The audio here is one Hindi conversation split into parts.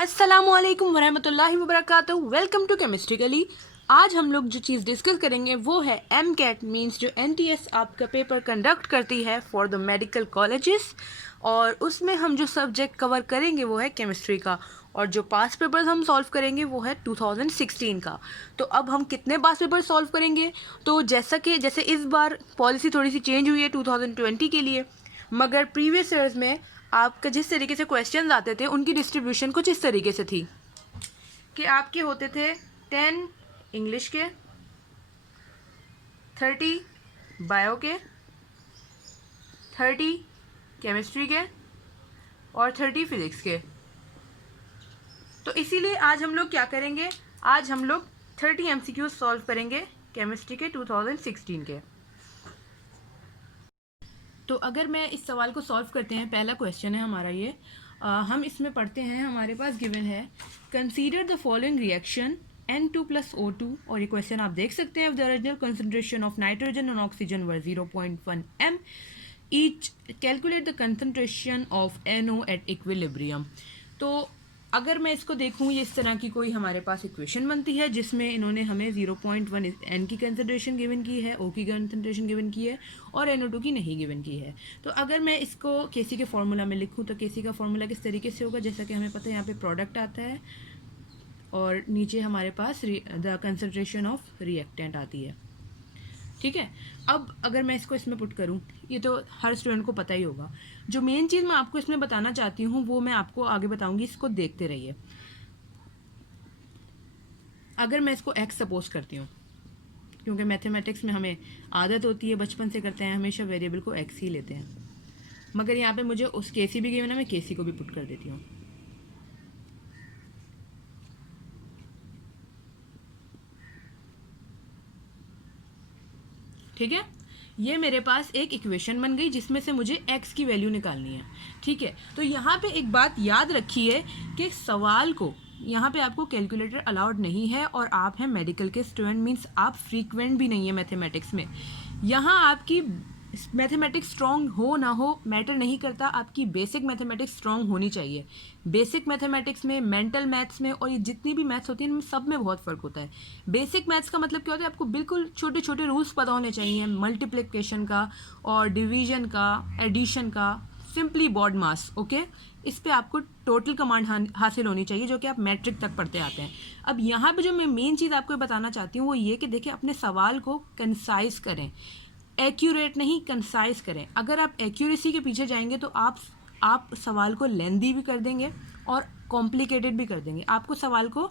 अस्सलामुअलैकुम वरहमतुल्लाहि वबरकातुहू। वेलकम टू केमिस्ट्री गली। आज हम लोग जो चीज़ डिस्कस करेंगे वो है एम कैट मीन्स जो NTS आपका पेपर कंडक्ट करती है फॉर द मेडिकल कॉलेजेस, और उसमें हम जो सब्जेक्ट कवर करेंगे वो है केमिस्ट्री का, और जो पास पेपर्स हम सॉल्व करेंगे वो है 2016 का। तो अब हम कितने पास पेपर सॉल्व करेंगे? तो जैसे इस बार पॉलिसी थोड़ी सी चेंज हुई है 2020 के लिए, मगर प्रीवियस ईयर्स में आपका जिस तरीके से क्वेश्चन आते थे उनकी डिस्ट्रीब्यूशन कुछ इस तरीके से थी कि आपके होते थे 10 इंग्लिश के, 30 बायो के, 30 केमिस्ट्री के और 30 फिजिक्स के। तो इसीलिए आज हम लोग क्या करेंगे, आज हम लोग 30 MCQs सॉल्व करेंगे केमिस्ट्री के 2016 के। तो अगर मैं इस सवाल को सॉल्व करते हैं, पहला क्वेश्चन है हमारा ये, हम इसमें पढ़ते हैं, हमारे पास गिवन है consider the following reaction N2 + O2, और ये क्वेश्चन आप देख सकते हैं, the original concentration of nitrogen and oxygen were 0.1 m each, calculate the concentration of NO at equilibrium. तो अगर मैं इसको देखूँ, ये इस तरह की कोई हमारे पास इक्वेशन बनती है जिसमें इन्होंने हमें 0.1 N की कंसंट्रेशन गिवन की है, O की कंसंट्रेशन गिवन की है और NO2 की नहीं गिवन की है। तो अगर मैं इसको केसी के फॉर्मूला में लिखूँ तो केसी का फॉर्मूला किस तरीके से होगा, जैसा कि हमें पता है यहाँ पे प्रोडक्ट आता है और नीचे हमारे पास द कंसंट्रेशन ऑफ रिएक्टेंट आती है। ठीक है, अब अगर मैं इसको इसमें पुट करूँ, ये तो हर स्टूडेंट को पता ही होगा। जो मेन चीज़ मैं आपको इसमें बताना चाहती हूँ वो मैं आपको आगे बताऊँगी, इसको देखते रहिए। अगर मैं इसको x सपोज करती हूँ, क्योंकि मैथमेटिक्स में हमें आदत होती है, बचपन से करते हैं, हमेशा वेरिएबल को x ही लेते हैं, मगर यहाँ पे मुझे उस केसी भी गिवन है, मैं केसी को भी पुट कर देती हूँ। ठीक है, ये मेरे पास एक इक्वेशन बन गई जिसमें से मुझे x की वैल्यू निकालनी है। ठीक है, तो यहाँ पे एक बात याद रखिए कि सवाल को यहाँ पे आपको कैलकुलेटर अलाउड नहीं है, और आप हैं मेडिकल के स्टूडेंट, मीन्स आप फ्रीक्वेंट भी नहीं है मैथमेटिक्स में। यहाँ आपकी मैथमेटिक्स स्ट्रॉन्ग हो ना हो मैटर नहीं करता, आपकी बेसिक मैथमेटिक्स स्ट्रॉन्ग होनी चाहिए। बेसिक मैथमेटिक्स में, मेंटल मैथ्स में, और ये जितनी भी मैथ्स होती हैं इनमें सब में बहुत फ़र्क होता है। बेसिक मैथ्स का मतलब क्या होता है, आपको बिल्कुल छोटे छोटे रूल्स पता होने चाहिए, मल्टीप्लिकेशन का और डिवीजन का, एडिशन का, सिंपली बॉड मास। ओके, इस पे आपको टोटल कमांड हासिल होनी चाहिए, जो कि आप मैट्रिक तक पढ़ते आते हैं। अब यहाँ पे जो मैं मेन चीज़ आपको बताना चाहती हूँ वो ये कि देखिए, अपने सवाल को कंसाइज करें, एक्यूरेट नहीं, कंसाइज करें। अगर आप एक्यूरेसी के पीछे जाएंगे तो आप सवाल को लेंदी भी कर देंगे और कॉम्प्लिकेटेड भी कर देंगे। आपको सवाल को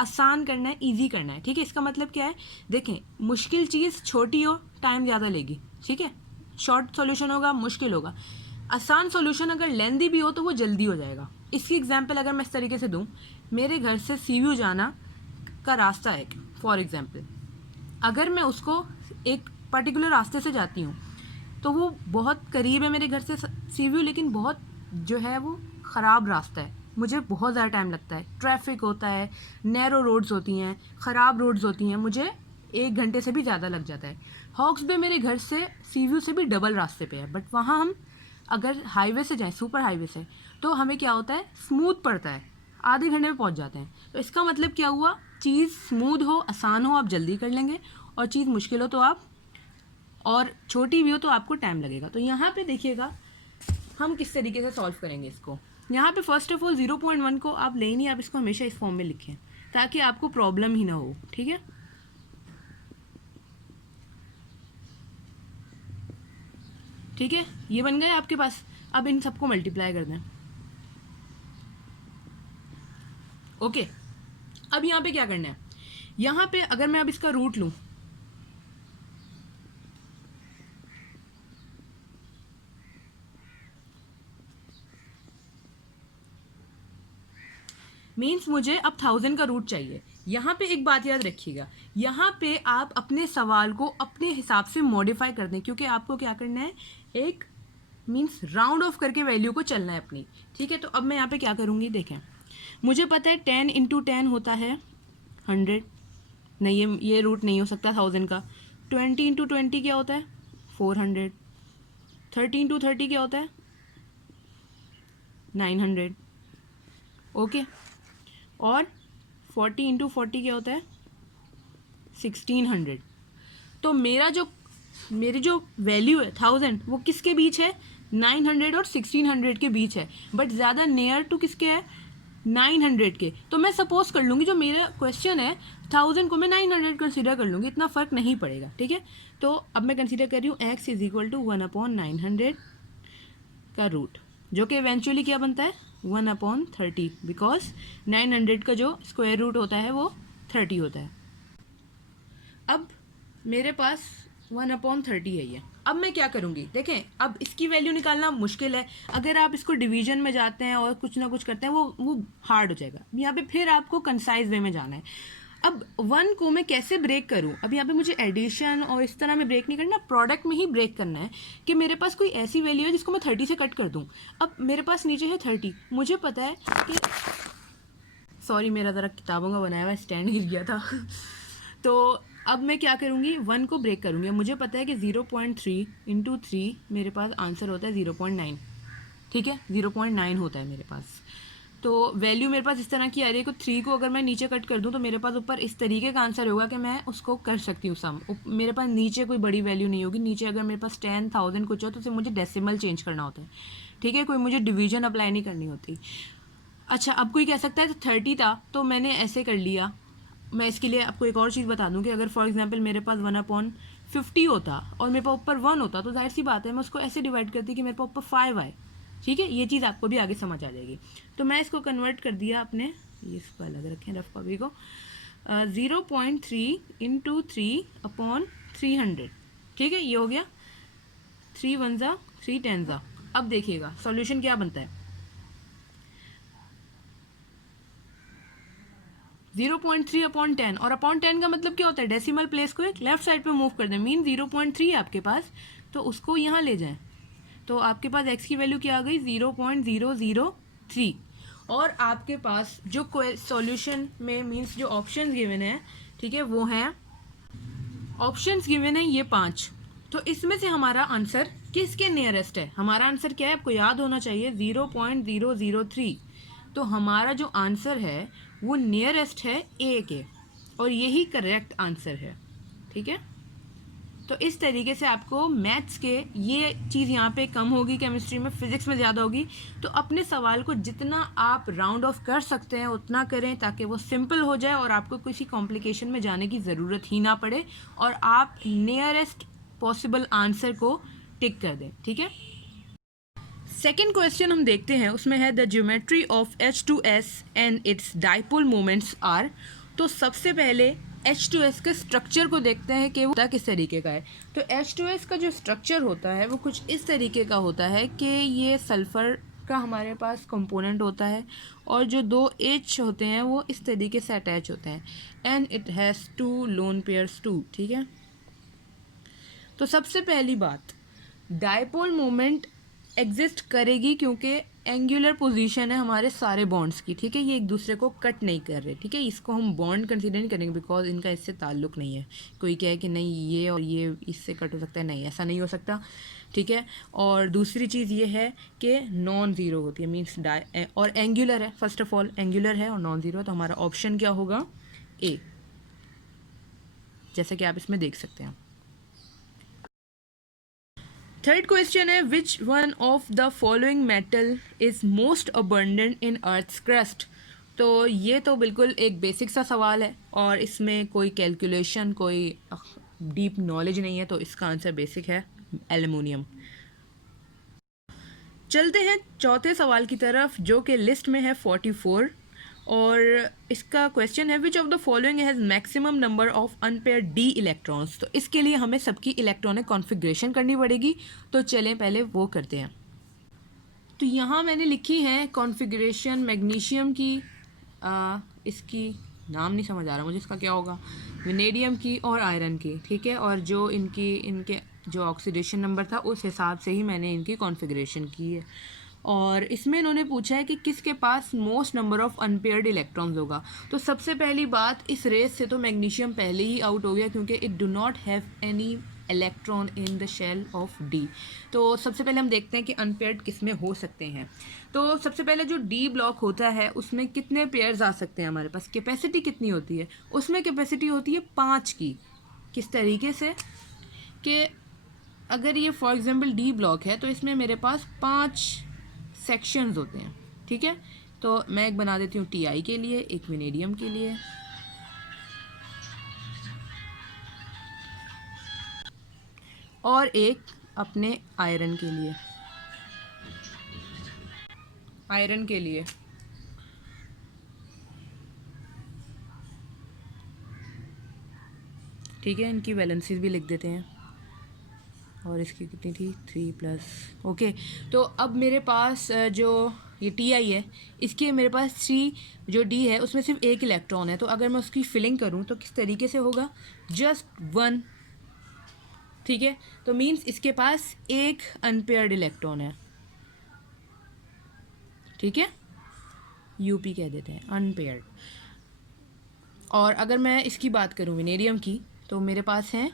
आसान करना है, इजी करना है। ठीक है, इसका मतलब क्या है, देखें, मुश्किल चीज़ छोटी हो टाइम ज़्यादा लेगी, ठीक है, शॉर्ट सॉल्यूशन होगा, मुश्किल होगा। आसान सॉल्यूशन अगर लेंदी भी हो तो वो जल्दी हो जाएगा। इसकी एग्जांपल अगर मैं इस तरीके से दूं, मेरे घर से सीव्यू जाना का रास्ता है फॉर एग्जांपल, अगर मैं उसको एक पर्टिकुलर रास्ते से जाती हूँ तो वो बहुत करीब है मेरे घर से सीव्यू, लेकिन बहुत जो है वो ख़राब रास्ता है, मुझे बहुत ज़्यादा टाइम लगता है, ट्रैफिक होता है, नैरो रोड्स होती हैं, ख़राब रोड्स होती हैं, मुझे 1 घंटे से भी ज़्यादा लग जाता है। हॉक्स बे मेरे घर से सीव्यू से भी डबल रास्ते पे है, बट वहाँ हम अगर हाईवे से जाएं, सुपर हाईवे से, तो हमें क्या होता है, स्मूथ पड़ता है, आधे घंटे में पहुँच जाते हैं। तो इसका मतलब क्या हुआ, चीज़ स्मूथ हो, आसान हो, आप जल्दी कर लेंगे, और चीज़ मुश्किल हो तो आप, और छोटी भी हो तो आपको टाइम लगेगा। तो यहाँ पे देखिएगा हम किस तरीके से सॉल्व करेंगे इसको। यहाँ पे फर्स्ट ऑफ ऑल 0.1 को आप ले नहीं, आप इसको हमेशा इस फॉर्म में लिखें ताकि आपको प्रॉब्लम ही ना हो। ठीक है, ठीक है, ये बन गए आपके पास। अब इन सबको मल्टीप्लाई कर दें। ओके, अब यहाँ पे क्या करना है, यहाँ पे अगर मैं अब इसका रूट लूँ, मीन्स मुझे अब 1000 का रूट चाहिए। यहाँ पे एक बात याद रखिएगा, यहाँ पे आप अपने सवाल को अपने हिसाब से मॉडिफाई कर दें, क्योंकि आपको क्या करना है, एक मीन्स राउंड ऑफ करके वैल्यू को चलना है अपनी। ठीक है, तो अब मैं यहाँ पे क्या करूँगी, देखें, मुझे पता है 10 × 10 होता है 100, नहीं ये रूट नहीं हो सकता 1000 का। 20 × 20 क्या होता है 400, 30 × 30 क्या होता है 900। ओके, और 40 इंटू 40 क्या होता है 1600। तो मेरी जो वैल्यू है 1000 वो किसके बीच है 900 और 1600 के बीच है, बट ज़्यादा नियर टू किसके है 900 के। तो मैं सपोज कर लूँगी जो मेरा क्वेश्चन है 1000 को मैं 900 कंसीडर कर लूँगी, इतना फ़र्क नहीं पड़ेगा, ठीक है। तो अब मैं कंसीडर कर रही हूँ x इज इक्वल टू 1/900 का रूट, जो कि इवेंचुअली क्या बनता है 1/30, बिकॉज 900 का जो स्क्वायर रूट होता है वो 30 होता है। अब मेरे पास 1/30 है ये। अब मैं क्या करूँगी, देखें अब इसकी वैल्यू निकालना मुश्किल है, अगर आप इसको डिवीजन में जाते हैं और कुछ ना कुछ करते हैं वो हार्ड हो जाएगा। यहाँ पे फिर आपको कंसाइज वे में जाना है। अब 1 को मैं कैसे ब्रेक करूँ, अब यहाँ पे मुझे एडिशन और इस तरह में ब्रेक नहीं करना, प्रोडक्ट में ही ब्रेक करना है कि मेरे पास कोई ऐसी वैल्यू है जिसको मैं 30 से कट कर दूँ। अब मेरे पास नीचे है 30, मुझे पता है कि सॉरी मेरा ज़रा किताबों का बनाया हुआ स्टैंड गिर गया था तो अब मैं क्या करूँगी 1 को ब्रेक करूँगी। मुझे पता है कि 0.3 इंटू 3 मेरे पास आंसर होता है 0.9, ठीक है 0.9 होता है मेरे पास। तो वैल्यू मेरे पास इस तरह की आ रही है कि 3 को अगर मैं नीचे कट कर दूँ तो मेरे पास ऊपर इस तरीके का आंसर होगा कि मैं उसको कर सकती हूँ सम। मेरे पास नीचे कोई बड़ी वैल्यू नहीं होगी, नीचे अगर मेरे पास 10,000 कुछ हो तो उसे मुझे डेसिमल चेंज करना होता है, ठीक है, कोई मुझे डिवीजन अप्लाई नहीं करनी होती। अच्छा अब कोई कह सकता है तो 30 था तो मैंने ऐसे कर लिया। मैं इसके लिए आपको एक और चीज़ बता दूं कि अगर फॉर एग्जांपल मेरे पास 1/50 होता और मेरे पास ऊपर 1 होता तो जाहिर सी बात है मैं उसको ऐसे डिवाइड करती कि मेरे पास ऊपर 5 आए, ठीक है। ये चीज़ आपको भी आगे समझ आ जाएगी। तो मैं इसको कन्वर्ट कर दिया अपने, ये इसको अलग रखें रफ कॉपी को, 0.3 इंटू 3/300, ठीक है, ये हो गया 3 1 ज़ा 3 10 ज़ा। अब देखिएगा सॉल्यूशन क्या बनता है 0.3/10, और अपॉन 10 का मतलब क्या होता है डेसिमल प्लेस को एक लेफ्ट साइड पे मूव कर दें, मीन 0.3 है आपके पास तो उसको यहाँ ले जाएं, तो आपके पास x की वैल्यू क्या आ गई 0.003। और आपके पास जो सॉल्यूशन में मीन्स जो ऑप्शंस गिवन है, ठीक है, वो हैं ऑप्शंस गिवन है ये 5। तो इसमें से हमारा आंसर किसके नियरेस्ट है, हमारा आंसर क्या है आपको याद होना चाहिए 0.003। तो हमारा जो आंसर है वो नियरेस्ट है ए के, और यही करेक्ट आंसर है, ठीक है। तो इस तरीके से आपको मैथ्स के ये चीज़ यहाँ पे कम होगी, केमिस्ट्री में, फिजिक्स में ज़्यादा होगी। तो अपने सवाल को जितना आप राउंड ऑफ कर सकते हैं उतना करें ताकि वो सिंपल हो जाए और आपको किसी कॉम्प्लिकेशन में जाने की ज़रूरत ही ना पड़े और आप नियरेस्ट पॉसिबल आंसर को टिक कर दें, ठीक है। सेकेंड क्वेश्चन हम देखते हैं, उसमें है the geometry of H2S and its dipole moments are. तो सबसे पहले H2S के स्ट्रक्चर को देखते हैं कि वो किस तरीके का है। तो H2S का जो स्ट्रक्चर होता है वो कुछ इस तरीके का होता है कि ये सल्फ़र का हमारे पास कंपोनेंट होता है और जो 2 H होते हैं वो इस तरीके से अटैच होते हैं and it has 2 lone pairs two, ठीक है। तो सबसे पहली बात डाइपोल मोमेंट एग्जिस्ट करेगी क्योंकि एंगुलर पोजीशन है हमारे सारे बॉन्ड्स की, ठीक है, ये एक दूसरे को कट नहीं कर रहे, ठीक है, इसको हम बॉन्ड कंसीडर नहीं करेंगे बिकॉज इनका इससे ताल्लुक नहीं है। कोई कहे कि नहीं ये और ये इससे कट हो सकता है, नहीं ऐसा नहीं हो सकता, ठीक है। और दूसरी चीज़ ये है कि नॉन ज़ीरो होती है, मीन्स और एंगुलर है, फर्स्ट ऑफ ऑल एंगुलर है और नॉन ज़ीरो, तो हमारा ऑप्शन क्या होगा ए, जैसे कि आप इसमें देख सकते हैं। थर्ड क्वेश्चन है which one of the following metal is most abundant in earth's crust. तो ये तो बिल्कुल एक बेसिक सा सवाल है और इसमें कोई कैलकुलेशन कोई डीप नॉलेज नहीं है, तो इसका आंसर बेसिक है एल्युमिनियम। चलते हैं चौथे सवाल की तरफ जो कि लिस्ट में है 44 और इसका क्वेश्चन है विच of the following has maximum number of unpair D electrons. तो इसके लिए हमें सबकी इलेक्ट्रॉनिक कॉन्फ़िगरेशन करनी पड़ेगी, तो चलें पहले वो करते हैं। तो यहाँ मैंने लिखी है कॉन्फ़िगरेशन मैग्नीशियम की, इसकी नाम नहीं समझ आ रहा मुझे इसका क्या होगा, वेनेडियम की और आयरन की, ठीक है, और जो इनके जो ऑक्सीडेशन नंबर था उस हिसाब से ही मैंने इनकी कॉन्फ़िगरेशन की है। और इसमें इन्होंने पूछा है कि किसके पास most number of unpaired electrons होगा। तो सबसे पहली बात इस रेस से तो मैग्नीशियम पहले ही आउट हो गया क्योंकि it do not have any electron in the shell of d. तो सबसे पहले हम देखते हैं कि अनपेयर्ड किस में हो सकते हैं। तो सबसे पहले जो डी ब्लॉक होता है उसमें कितने पेयर्स आ सकते हैं हमारे पास, कैपेसिटी कितनी होती है, उसमें कैपेसिटी होती है 5 की। किस तरीके से कि अगर ये फॉर एग्जांपल डी ब्लॉक है तो इसमें मेरे पास 5 सेक्शंस होते हैं, ठीक है। तो मैं एक बना देती हूँ टीआई के लिए, एक वेनेडियम के लिए, और एक अपने आयरन के लिए, ठीक है। इनकी वैलेंसीज भी लिख देते हैं, और इसकी कितनी थी 3+। ओके, तो अब मेरे पास जो ये टी आई है इसके मेरे पास 3, जो डी है उसमें सिर्फ एक इलेक्ट्रॉन है। तो अगर मैं उसकी फिलिंग करूँ तो किस तरीके से होगा, जस्ट 1, ठीक है। तो मीन्स इसके पास एक अनपेयर्ड इलेक्ट्रॉन है, ठीक है, यूपी कह देते हैं, अनपेयर्ड। और अगर मैं इसकी बात करूँ वेनेडियम की, तो मेरे पास हैं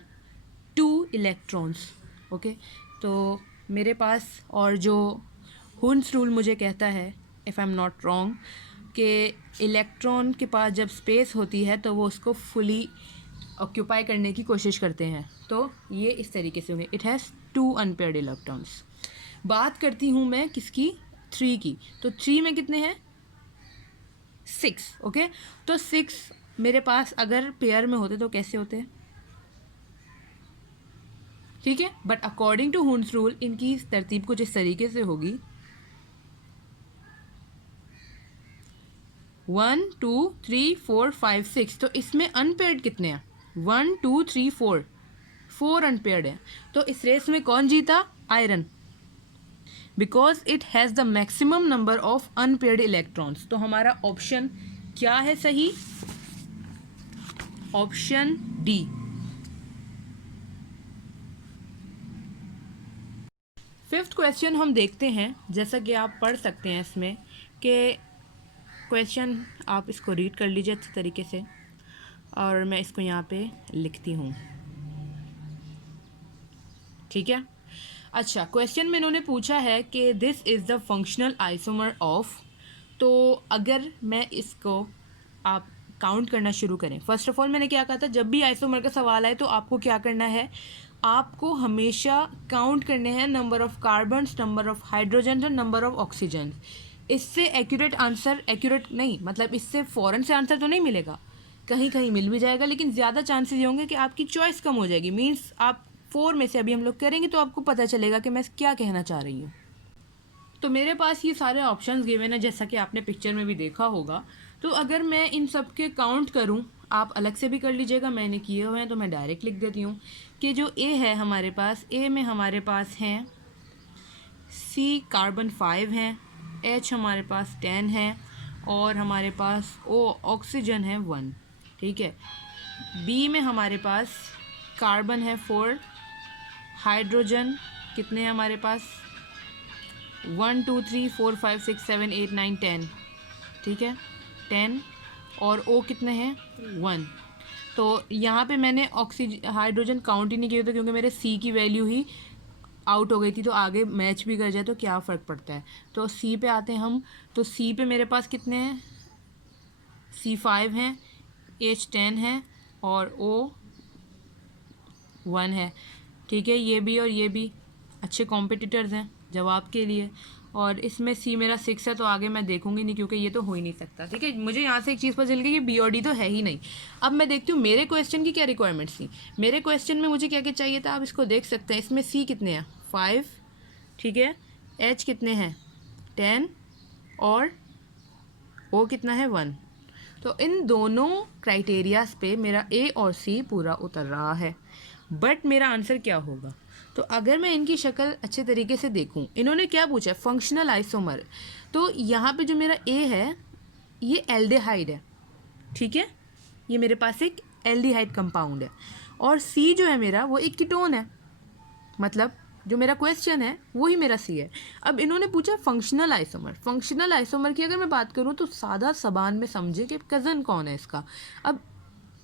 2 इलेक्ट्रॉन्स, ओके। तो मेरे पास, और जो हुन्स रूल मुझे कहता है, if I am not wrong, कि इलेक्ट्रॉन के पास जब स्पेस होती है तो वो उसको फुली ऑक्यूपाई करने की कोशिश करते हैं। तो ये इस तरीके से होंगे, इट हैज़ 2 अनपेयर्ड इलेक्ट्रॉन्स। बात करती हूँ मैं किसकी, 3 की। तो 3 में कितने हैं, 6, ओके। तो 6 मेरे पास अगर पेयर में होते तो कैसे होते हैं, ठीक है। But according to Hund's rule इनकी तरतीब कुछ इस तरीके से होगी, 1 2 3 4 5 6। तो इसमें अनपेयर्ड कितने हैं, 1 2 3 4 अनपेयर्ड है। तो इस रेस में कौन जीता, iron, because it has the maximum number of unpaired electrons. तो हमारा ऑप्शन क्या है सही, ऑप्शन डी। फिफ्थ क्वेश्चन हम देखते हैं, जैसा कि आप पढ़ सकते हैं इसमें कि क्वेश्चन आप इसको रीड कर लीजिए अच्छे तरीके से, और मैं इसको यहाँ पे लिखती हूँ, ठीक है। अच्छा, क्वेश्चन में इन्होंने पूछा है कि this is the functional isomer of. तो अगर मैं इसको आप काउंट करना शुरू करें, फर्स्ट ऑफ ऑल मैंने क्या कहा था, जब भी आइसोमर का सवाल आए तो आपको क्या करना है, आपको हमेशा काउंट करने हैं number of carbons, number of hydrogen और नंबर ऑफ ऑक्सीजन। इससे एक्यूरेट आंसर, एक्यूरेट नहीं मतलब इससे फ़ौरन से आंसर तो नहीं मिलेगा, कहीं कहीं मिल भी जाएगा, लेकिन ज़्यादा चांसेस ये होंगे कि आपकी चॉइस कम हो जाएगी। मीन्स आप 4 में से अभी हम लोग करेंगे तो आपको पता चलेगा कि मैं क्या कहना चाह रही हूँ। तो मेरे पास ये सारे ऑप्शंस गिवन है, जैसा कि आपने पिक्चर में भी देखा होगा। तो अगर मैं इन सब के काउंट करूं, आप अलग से भी कर लीजिएगा, मैंने किए हुए हैं तो मैं डायरेक्ट लिख देती हूँ कि जो ए है हमारे पास, ए में हमारे पास हैं सी कार्बन 5 हैं, एच हमारे पास 10 है, और हमारे पास ओ ऑक्सीजन है 1, ठीक है। बी में हमारे पास कार्बन है 4, हाइड्रोजन कितने हैं हमारे पास 1 2 3 4 5 6 7 8 9 10, ठीक है 10, और ओ कितने हैं 1। तो यहाँ पे मैंने हाइड्रोजन काउंट ही नहीं किया था क्योंकि मेरे सी की वैल्यू ही आउट हो गई थी, तो आगे मैच भी कर जाए तो क्या फ़र्क पड़ता है। तो सी पे आते हैं हम, तो सी पे मेरे पास कितने हैं, C5 हैं, H10 है, और O1 है, ठीक है। ये भी और ये भी अच्छे कॉम्पिटिटर्स हैं जवाब के लिए, और इसमें सी मेरा 6 है, तो आगे मैं देखूंगी नहीं क्योंकि ये तो हो ही नहीं सकता, ठीक है। मुझे यहाँ से एक चीज़ पता चल गई कि बी और डी तो है ही नहीं। अब मैं देखती हूँ मेरे क्वेश्चन की क्या रिक्वायरमेंट्स थी। मेरे क्वेश्चन में मुझे क्या क्या चाहिए था, आप इसको देख सकते हैं। इसमें सी कितने हैं 5, ठीक है, एच कितने हैं 10, और ओ कितना है 1। तो इन दोनों क्राइटेरियाज पे मेरा ए और सी पूरा उतर रहा है, बट मेरा आंसर क्या होगा। तो अगर मैं इनकी शक्ल अच्छे तरीके से देखूं, इन्होंने क्या पूछा है, फंक्शनल आइसोमर। तो यहाँ पे जो मेरा ए है ये एल्डिहाइड है, ठीक है, ये मेरे पास एक एल्डिहाइड कंपाउंड है, और सी जो है मेरा वो एक कीटोन है, मतलब जो मेरा क्वेश्चन है वही मेरा सी है। अब इन्होंने पूछा फंक्शनल आइसोमर। फंक्शनल आइसोमर की अगर मैं बात करूँ तो सादा जबान में समझे कि कज़न कौन है इसका। अब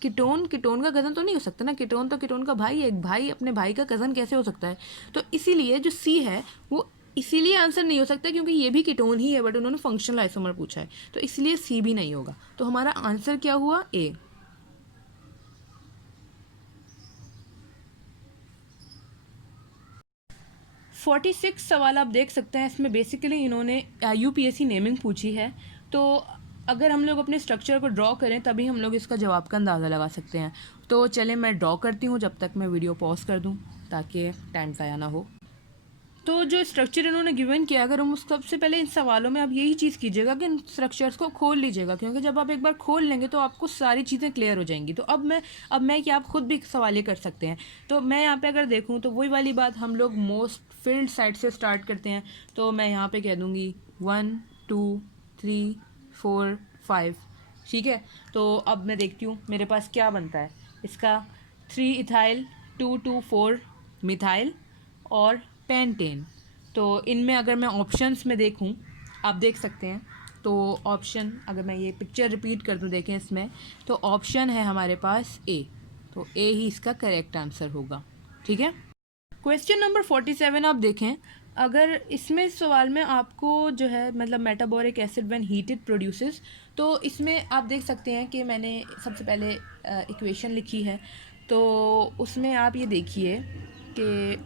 कीटोन कीटोन का कज़न तो नहीं हो सकता ना, कीटोन तो कीटोन का भाई है, एक भाई अपने भाई का कज़न कैसे हो सकता है। तो इसीलिए जो सी है वो इसीलिए आंसर नहीं हो सकता क्योंकि ये भी कीटोन ही है, बट उन्होंने फंक्शनल आइसोमर पूछा है, तो इसलिए सी भी नहीं होगा। तो हमारा आंसर क्या हुआ, ए। 46 सवाल आप देख सकते हैं, इसमें बेसिकली इन्होंने यूपीएससी नेमिंग पूछी है। तो अगर हम लोग अपने स्ट्रक्चर को ड्रॉ करें तभी हम लोग इसका जवाब का अंदाज़ा लगा सकते हैं। तो चलें मैं ड्रॉ करती हूँ, जब तक मैं वीडियो पॉज कर दूँ ताकि टाइम ज़ाया ना हो। तो जो स्ट्रक्चर इन्होंने गिवन किया, अगर हम उस सबसे पहले इन सवालों में आप यही चीज़ कीजिएगा कि इन स्ट्रक्चर्स को खोल लीजिएगा, क्योंकि जब आप एक बार खोल लेंगे तो आपको सारी चीज़ें क्लियर हो जाएंगी। तो अब मैं क्या, आप खुद भी सवाल ये कर सकते हैं। तो मैं यहाँ पे अगर देखूँ तो वही वाली बात, हम लोग मोस्ट फील्ड साइड से स्टार्ट करते हैं। तो मैं यहाँ पे कह दूँगी 1 2 3 4 5, ठीक है। तो अब मैं देखती हूँ मेरे पास क्या बनता है इसका, 3 इथाइल 2 2 4 मिथाइल और पेंटेन। तो इनमें अगर मैं ऑप्शंस में देखूं, आप देख सकते हैं, तो ऑप्शन, अगर मैं ये पिक्चर रिपीट कर दूं, देखें इसमें, तो ऑप्शन है हमारे पास ए। तो ए ही इसका करेक्ट आंसर होगा, ठीक है। क्वेश्चन नंबर 47 आप देखें, अगर इसमें सवाल में आपको जो है मतलब मेटाबोरिक एसिड व्हेन हीटेड प्रोड्यूसेस, तो इसमें आप देख सकते हैं कि मैंने सबसे पहले इक्वेशन लिखी है। तो उसमें आप ये देखिए कि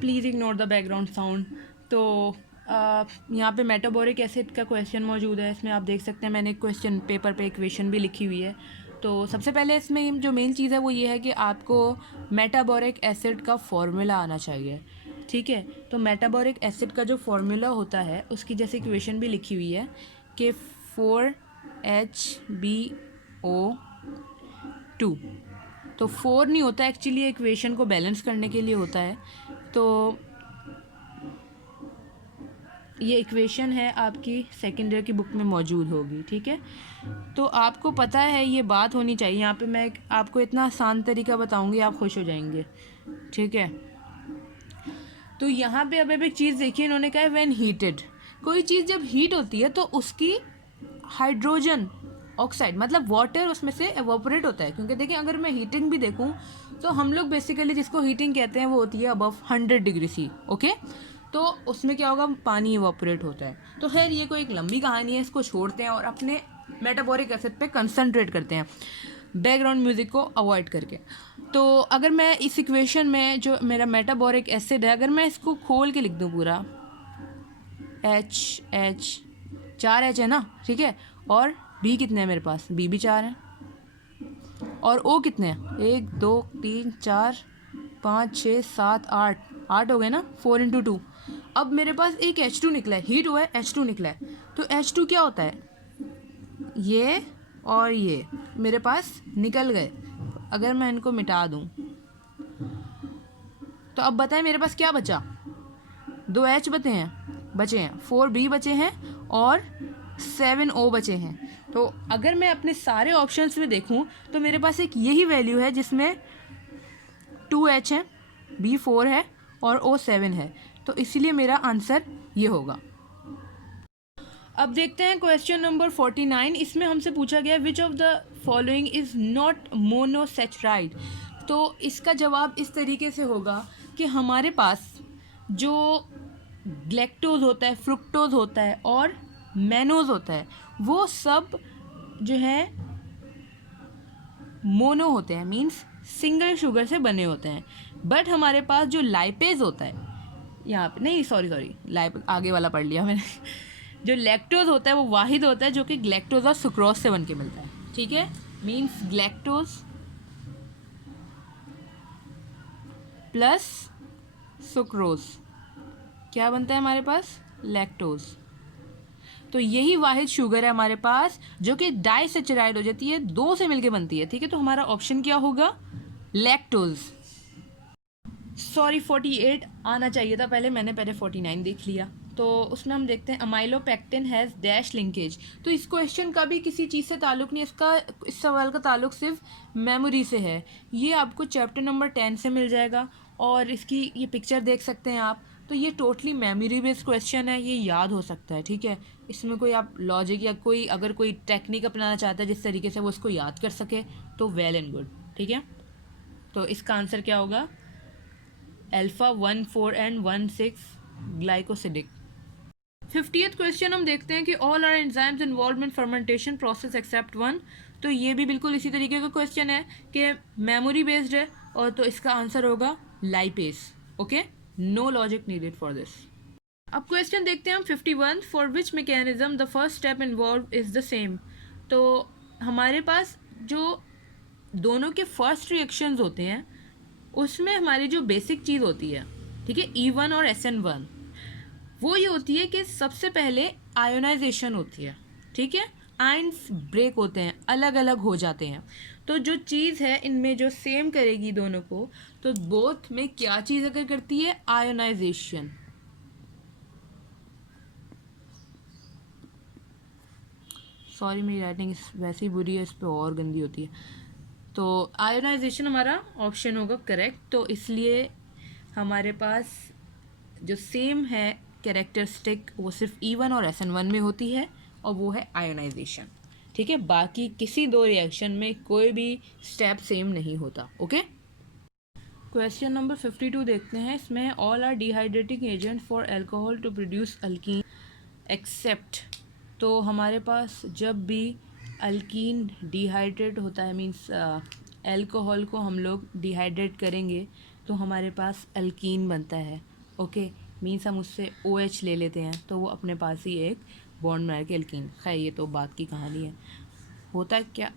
please ignore the background sound. तो यहाँ पे मेटाबोरिक एसिड का क्वेश्चन मौजूद है, इसमें आप देख सकते हैं मैंने क्वेश्चन पेपर पे इक्वेशन भी लिखी हुई है। तो सबसे पहले इसमें जो मेन चीज़ है वो ये है कि आपको मेटाबोरिक एसिड का फॉर्मूला आना चाहिए, ठीक है। तो मेटाबोरिक एसिड का जो फॉर्मूला होता है उसकी जैसे इक्वेशन भी लिखी हुई है कि 4HbO2। तो 4 नहीं होता एक्चुअली, इक्वेशन को बैलेंस करने के लिए होता है। तो ये इक्वेशन है आपकी सेकेंड ईयर की बुक में मौजूद होगी, ठीक है। तो आपको पता है ये बात होनी चाहिए। यहाँ पे मैं आपको इतना आसान तरीका बताऊंगी, आप खुश हो जाएंगे, ठीक है। तो यहाँ पे अब एक चीज़ देखिए, इन्होंने कहा है व्हेन हीटेड, कोई चीज़ जब हीट होती है तो उसकी हाइड्रोजन ऑक्साइड मतलब वाटर उसमें से एवोपरेट होता है। क्योंकि देखिए अगर मैं हीटिंग भी देखूं तो हम लोग बेसिकली जिसको हीटिंग कहते हैं वो होती है अबव 100 डिग्री सी, ओके। तो उसमें क्या होगा, पानी एवोपरेट होता है। तो खैर ये कोई एक लंबी कहानी है, इसको छोड़ते हैं और अपने मेटाबोरिक एसिड पे कंसंट्रेट करते हैं, बैकग्राउंड म्यूज़िक को अवॉइड करके। तो अगर मैं इस इक्वेशन में जो मेरा मेटाबोरिक एसिड है, अगर मैं इसको खोल के लिख दूँ पूरा, H 4 H है ना, ठीक है। और B कितने हैं मेरे पास, B भी 4 हैं। और O कितने हैं, 1 2 3 4 5 6 7 8 हो गए ना, 4 × 2। अब मेरे पास एक H2 निकला है, हीट हुआ है, H2 निकला है। तो H2 क्या होता है, ये और ये मेरे पास निकल गए। अगर मैं इनको मिटा दूं तो अब बताएं मेरे पास क्या बचा, 2 H बचे हैं 4 B बचे हैं और 7 O बचे हैं। तो अगर मैं अपने सारे ऑप्शंस में देखूं तो मेरे पास एक यही वैल्यू है जिसमें 2 H है, B 4 है और O 7 है। तो इसीलिए मेरा आंसर ये होगा। अब देखते हैं क्वेश्चन नंबर 49। इसमें हमसे पूछा गया which of the following is not monosaccharide. तो इसका जवाब इस तरीके से होगा कि हमारे पास जो ग्लैक्टोज होता है, फ्रुक्टोज होता है और मैनोज होता है, वो सब जो है मोनो होते हैं, मीन्स सिंगल शुगर से बने होते हैं। बट हमारे पास जो लाइपेज होता है, यहाँ पे नहीं, सॉरी आगे वाला पढ़ लिया मैंने जो लैक्टोज होता है वो वाहिद होता है जो कि ग्लैक्टोज और सुक्रोज से बन के मिलता है, ठीक है। मीन्स ग्लैक्टोज प्लस सुक्रोज क्या बनता है हमारे पास, लैक्टोज। तो यही वाहिद शुगर है हमारे पास जो कि डाइसैचराइड हो जाती है, 2 से मिलके बनती है, ठीक है। तो हमारा ऑप्शन क्या होगा, लैक्टोज। सॉरी 48 आना चाहिए था पहले, मैंने पहले 49 देख लिया। तो उसमें हम देखते हैं अमाइलोपेक्टिन हैज़ डैश लिंकेज। तो इस क्वेश्चन का भी किसी चीज़ से ताल्लुक़ नहीं, इस सवाल का ताल्लुक़ सिर्फ मेमोरी से है। ये आपको चैप्टर नंबर 10 से मिल जाएगा और इसकी ये पिक्चर देख सकते हैं आप। तो ये टोटली मेमोरी बेस्ड क्वेश्चन है, ये याद हो सकता है, ठीक है। इसमें कोई आप लॉजिक या कोई अगर कोई टेक्निक अपनाना चाहता है जिस तरीके से वो उसको याद कर सके तो वेल एंड गुड, ठीक है। तो इसका आंसर क्या होगा? Alpha 1,4 and 1,6 glycosidic. 50th question हम देखते हैं कि all are enzymes involve in fermentation process except one. तो ये भी बिल्कुल इसी तरीके का क्वेश्चन है कि मेमोरी बेस्ड है, और तो इसका आंसर होगा lipase. Okay, no logic needed for this. अब क्वेश्चन देखते हैं हम 51, for which mechanism the first step involve is the same. तो हमारे पास जो दोनों के फर्स्ट रिएक्शंस होते हैं उसमें हमारी जो बेसिक चीज़ होती है, ठीक है, E1 और SN1, वो ये होती है कि सबसे पहले आयोनाइजेशन होती है, ठीक है। आयन्स ब्रेक होते हैं, अलग अलग हो जाते हैं। तो जो चीज़ है इनमें जो सेम करेगी दोनों को, तो बोथ में क्या चीज़ अगर करती है? आयोनाइजेशन। सॉरी मेरी राइटिंग वैसे ही बुरी है, इस पर और गंदी होती है। तो आयोनाइजेशन हमारा ऑप्शन होगा करेक्ट। तो इसलिए हमारे पास जो सेम है कैरेक्टरिस्टिक वो सिर्फ E1 और SN1 में होती है, और वो है आयोनाइजेशन, ठीक है। बाकी किसी दो रिएक्शन में कोई भी स्टेप सेम नहीं होता। ओके, क्वेश्चन नंबर 52 देखते हैं। इसमें all are dehydrating agent for alcohol to produce alkene except. तो हमारे पास जब भी अल्कीन डिहाइड्रेट होता है, मीन्स अल्कोहल को हम लोग डिहाइड्रेट करेंगे तो हमारे पास अल्कीन बनता है। ओके, मीन्स हम उससे OH ले लेते हैं तो वो अपने पास ही एक बॉन्ड बना के अल्कीन। खैर ये तो बात की कहानी है। होता है क्या,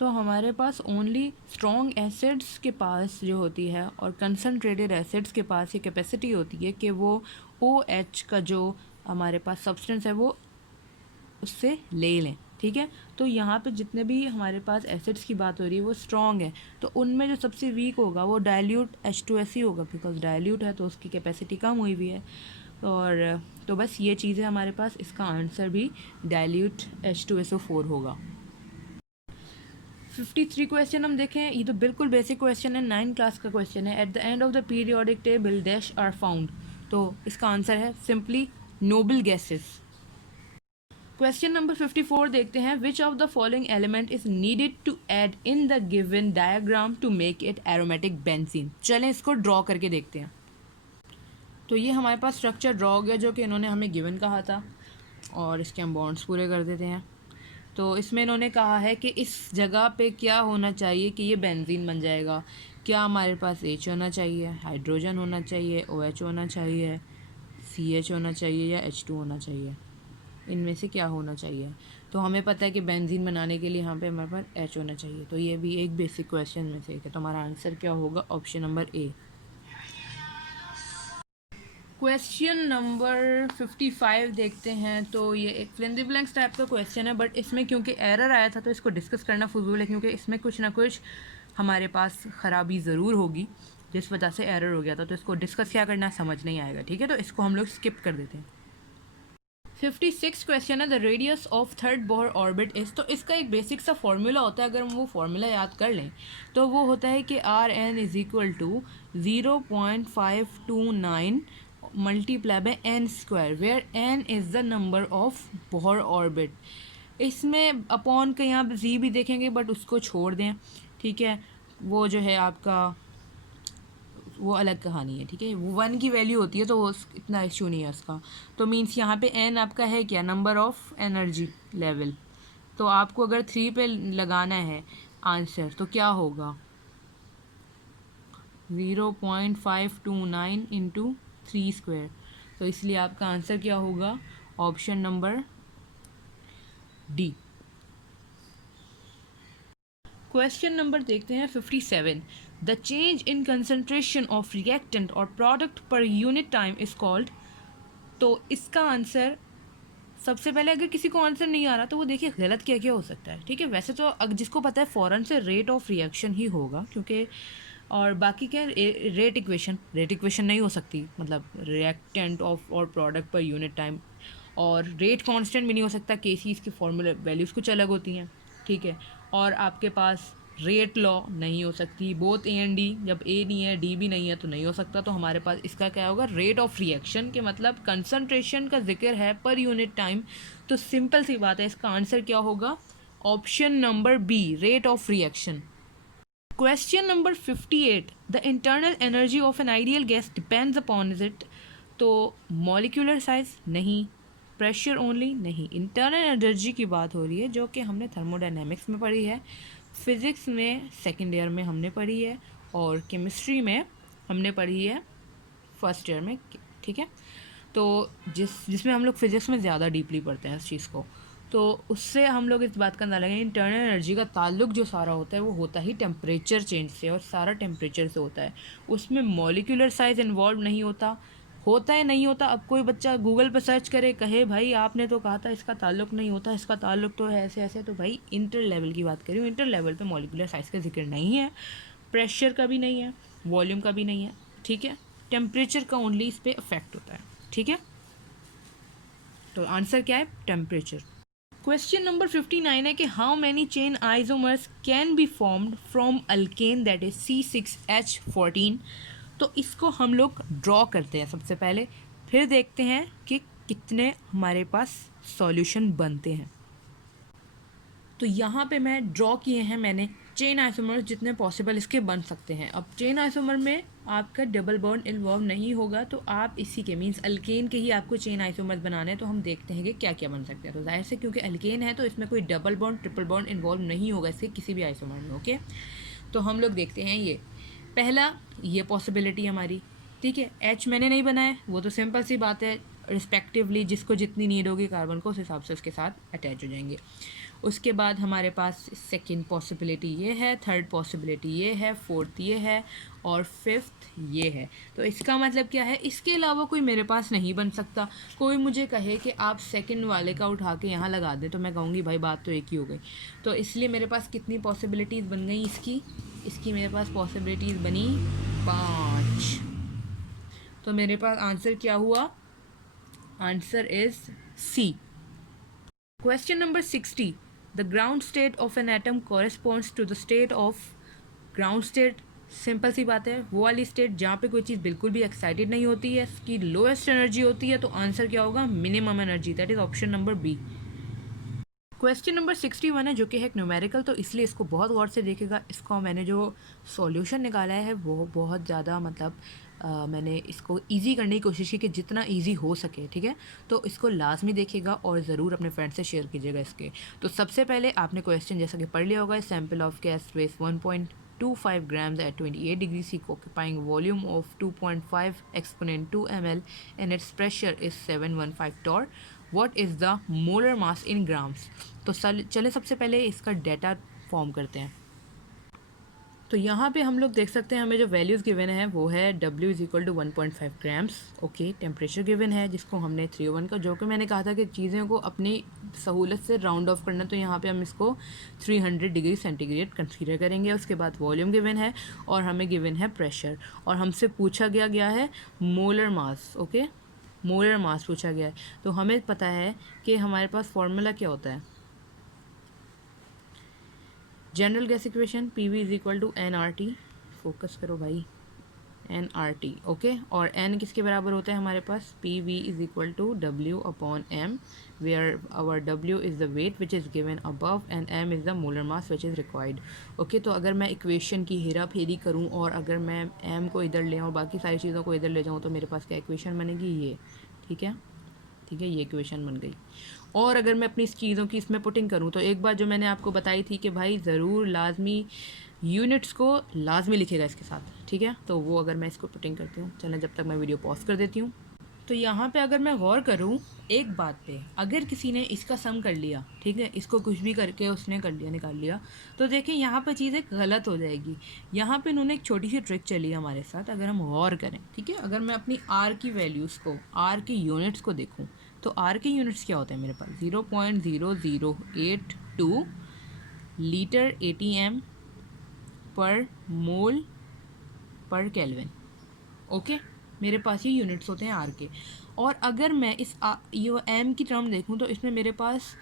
तो हमारे पास ओनली स्ट्रॉन्ग एसिड्स के पास जो होती है और कंसनट्रेटेड एसिड्स के पास ये कैपेसिटी होती है कि वो OH का जो हमारे पास सब्सटेंस है वो उससे ले लें, ठीक है। तो यहाँ पे जितने भी हमारे पास एसिड्स की बात हो रही है वो स्ट्रॉन्ग है, तो उनमें जो सबसे वीक होगा वो डाइल्यूट H2S ही होगा, बिकॉज डाइल्यूट है तो उसकी कैपेसिटी कम हुई हुई है। और तो बस ये चीज़ें हमारे पास, इसका आंसर भी डाइल्यूट H2SO4 होगा। 53 क्वेश्चन हम देखें, ये तो बिल्कुल बेसिक क्वेश्चन है, 9 क्लास का क्वेश्चन है। At the end of the periodic table dash are found. तो इसका आंसर है simply noble gases. Question number 54 देखते हैं। Which of the following element is needed to add in the given diagram to make it aromatic benzene. चलें इसको ड्रॉ करके देखते हैं। तो ये हमारे पास स्ट्रक्चर ड्रॉ हो गया जो कि इन्होंने हमें गिवन कहा था, और इसके हम बॉन्ड्स पूरे कर देते हैं। तो इसमें इन्होंने कहा है कि इस जगह पे क्या होना चाहिए कि ये बेंजीन बन जाएगा। क्या हमारे पास H होना चाहिए, हाइड्रोजन होना चाहिए, OH होना चाहिए, CH होना चाहिए, या H2 होना चाहिए? इनमें से क्या होना चाहिए? तो हमें पता है कि बेंजीन बनाने के लिए यहाँ पे हमारे पास H होना चाहिए। तो ये भी एक बेसिक क्वेश्चन में से एक है। तो हमारा आंसर क्या होगा? Option number A। Question number 55 देखते हैं। तो ये एक fill in the blanks type का क्वेश्चन है, बट इसमें क्योंकि एरर आया था तो इसको डिस्कस करना फजूल है, क्योंकि इसमें कुछ ना कुछ हमारे पास ख़राबी ज़रूर होगी जिस वजह से एरर हो गया था। तो इसको डिस्कस क्या करना समझ नहीं आएगा, ठीक है। तो इसको हम लोग स्किप कर देते हैं। 56 क्वेश्चन है। The radius of third Bohr orbit is. तो इसका एक बेसिक सा फॉर्मूला होता है, अगर हम वो फार्मूला याद कर लें तो वो होता है कि RN is equal to 0.529 multiply by n square, where n is the number of Bohr orbit. इसमें अपॉन के यहाँ जी भी देखेंगे बट उसको छोड़ दें, ठीक है। वो जो है आपका वो अलग कहानी है, ठीक है। वो 1 की वैल्यू होती है तो वो इतना इशू नहीं है उसका। तो मीन्स यहाँ पे n आपका है क्या? Number of energy level. तो आपको अगर 3 पे लगाना है आंसर तो क्या होगा? 0.529 इंटू 3 स्क्वायर। तो इसलिए आपका आंसर क्या होगा? Option number D। Question number देखते हैं 57। The change in concentration of reactant or product per unit time is called. तो इसका आंसर सबसे पहले, अगर किसी को आंसर नहीं आ रहा तो वो देखिए गलत क्या क्या हो सकता है, ठीक है। वैसे तो अगर जिसको पता है फ़ौरन से रेट ऑफ रिएक्शन ही होगा, क्योंकि और बाकी क्या रेट इक्वेशन नहीं हो सकती, मतलब रिएक्टेंट ऑफ और प्रोडक्ट पर यूनिट टाइम, और रेट कांस्टेंट भी नहीं हो सकता। केसीज की फॉर्मूला वैल्यूज़ कुछ अलग होती हैं, ठीक है। और आपके पास रेट लॉ नहीं हो सकती, बोथ ए एंड डी, जब ए नहीं है डी भी नहीं है तो नहीं हो सकता। तो हमारे पास इसका क्या होगा, रेट ऑफ रिएक्शन के मतलब कंसंट्रेशन का जिक्र है पर यूनिट टाइम, तो सिंपल सी बात है इसका आंसर क्या होगा, option number B, rate of reaction. Question number 58, the internal energy of an ideal gas depends upon it, तो मॉलिक्यूलर साइज नहीं, प्रेशर ओनली नहीं, इंटरनल एनर्जी की बात हो रही है जो कि हमने थर्मोडायनेमिक्स में पढ़ी है, फिज़िक्स में सेकेंड ईयर में हमने पढ़ी है, और केमिस्ट्री में हमने पढ़ी है फर्स्ट ईयर में, ठीक है। तो जिसमें हम लोग फिज़िक्स में ज़्यादा डीपली पढ़ते हैं इस चीज़ को, तो उससे हम लोग इस बात का अंदाज़ा लगाएंगे इंटरनल एनर्जी का ताल्लुक जो सारा होता है वो होता ही टेम्परेचर चेंज से, और सारा टेम्परेचर से होता है, उसमें मॉलिक्यूलर साइज इन्वॉल्व नहीं होता है नहीं होता। अब कोई बच्चा गूगल पर सर्च करे, कहे भाई आपने तो कहा था इसका ताल्लुक नहीं होता, इसका ताल्लुक तो है ऐसे ऐसे, तो भाई इंटर लेवल की बात करी हूँ, इंटर लेवल पे मॉलिक्यूलर साइज का जिक्र नहीं है, प्रेशर का भी नहीं है, वॉल्यूम का भी नहीं है, ठीक है। टेम्परेचर का ओनली इस पर इफेक्ट होता है, ठीक है। तो आंसर क्या है, टेम्परेचर। क्वेश्चन नंबर 59 है कि how many chain isomers can be formed from alkane that is C6H14। तो इसको हम लोग ड्रॉ करते हैं सबसे पहले, फिर देखते हैं कि कितने हमारे पास सॉल्यूशन बनते हैं। तो यहाँ पे मैं ड्रॉ किए हैं मैंने चेन आइसोमर जितने पॉसिबल इसके बन सकते हैं। अब चेन आइसोमर में आपका डबल बॉन्ड इन्वॉल्व नहीं होगा, तो आप इसी के मीन्स अल्केन के ही आपको चेन आइसोमर बनाने हैं, तो हम देखते हैं कि क्या क्या बन सकते हैं। तो जाहिर से क्योंकि अल्केन है तो इसमें कोई double bond triple bond involve नहीं होगा इसके किसी भी आइसोमर में, ओके। तो हम लोग देखते हैं ये पहला, ये पॉसिबिलिटी हमारी, ठीक है। एच मैंने नहीं बनाया, वो तो सिंपल सी बात है, रिस्पेक्टिवली जिसको जितनी नीड होगी कार्बन को उस हिसाब से उसके साथ अटैच हो जाएंगे। उसके बाद हमारे पास सेकंड पॉसिबिलिटी ये है, थर्ड पॉसिबिलिटी ये है, फोर्थ ये है, और फिफ्थ ये है। तो इसका मतलब क्या है, इसके अलावा कोई मेरे पास नहीं बन सकता। कोई मुझे कहे कि आप सेकंड वाले का उठा के यहाँ लगा दें, तो मैं कहूँगी भाई बात तो एक ही हो गई। तो इसलिए मेरे पास कितनी पॉसिबिलिटीज़ बन गई इसकी मेरे पास पॉसिबिलिटीज़ बनी 5। तो मेरे पास आंसर क्या हुआ, answer is C. Question number 60, the ground state of an atom corresponds to the state of ground state. Simple सी बात है, वो वाली स्टेट जहाँ पे कोई चीज़ बिल्कुल भी एक्साइटेड नहीं होती है, इसकी लोएस्ट एनर्जी होती है, तो आंसर क्या होगा, minimum energy, that is option number B. Question number 61 है जो कि है न्यूमेरिकल, तो इसलिए इसको बहुत गौर से देखेगा। इसको मैंने जो सॉल्यूशन निकाला है वो बहुत ज़्यादा मतलब मैंने इसको इजी करने की कोशिश की कि जितना इजी हो सके, ठीक है। तो इसको लाजमी देखेगा और ज़रूर अपने फ्रेंड से शेयर कीजिएगा इसके। तो सबसे पहले आपने क्वेश्चन जैसा कि पढ़ लिया होगा, sample of gas weighs 1.25 grams at 28 degrees C, occupying volume of 2.5 exponent 2 ml and its pressure is 715 torr. What is the molar mass in grams? तो चले सबसे पहले इसका डेटा फॉर्म करते हैं। तो यहाँ पे हम लोग देख सकते हैं हमें जो वैल्यूज़ गिवन है वो है W is equal to 1.5 grams, okay. Temperature given है जिसको हमने 301 का, जो कि मैंने कहा था कि चीज़ों को अपनी सहूलत से राउंड ऑफ करना, तो यहाँ पे हम इसको 300 डिग्री सेंटीग्रेड कंसीडर करेंगे। उसके बाद वॉल्यूम गिवन है और हमें गिवन है प्रेशर, और हमसे पूछा गया है molar mass, okay, molar mass पूछा गया है। तो हमें पता है कि हमारे पास फॉर्मूला क्या होता है, general gas equation PV is equal to NRT, focus करो भाई, NRT, ओके। और N किसके बराबर होता है हमारे पास, PV is equal to W upon M, where our W is the weight which is given above and M is the molar mass which is required, okay. तो अगर मैं इक्वेशन की हेरा फेरी करूँ और अगर मैं M को इधर ले आऊँ, बाकी सारी चीज़ों को इधर ले जाऊँ, तो मेरे पास क्या इक्वेशन बनेगी, ये, ठीक है, ठीक है, ये इक्वेशन बन गई। और अगर मैं अपनी चीज़ों की इसमें पुटिंग करूँ, तो एक बात जो मैंने आपको बताई थी कि भाई ज़रूर लाजमी यूनिट्स को लाजमी लिखेगा इसके साथ, ठीक है। तो वो अगर मैं इसको पुटिंग करती हूँ, चलें जब तक मैं वीडियो पॉज कर देती हूँ। तो यहाँ पे अगर मैं गौर करूँ एक बात पे, अगर किसी ने इसका सम कर लिया, ठीक है, इसको कुछ भी करके उसने कर लिया, निकाल लिया, तो देखिए यहाँ पर चीज़ें गलत हो जाएगी। यहाँ पे इन्होंने एक छोटी सी ट्रिक चली है हमारे साथ, अगर हम गौर करें, ठीक है। अगर मैं अपनी R की वैल्यूज़ को, R की यूनिट्स को देखूँ, तो R के यूनिट्स क्या होते हैं मेरे पास, 0.0082 लीटर ATM पर मोल पर केल्विन, ओके। मेरे पास ये यूनिट्स होते हैं R के। और अगर मैं इस ये M की टर्म देखूं, तो इसमें मेरे पास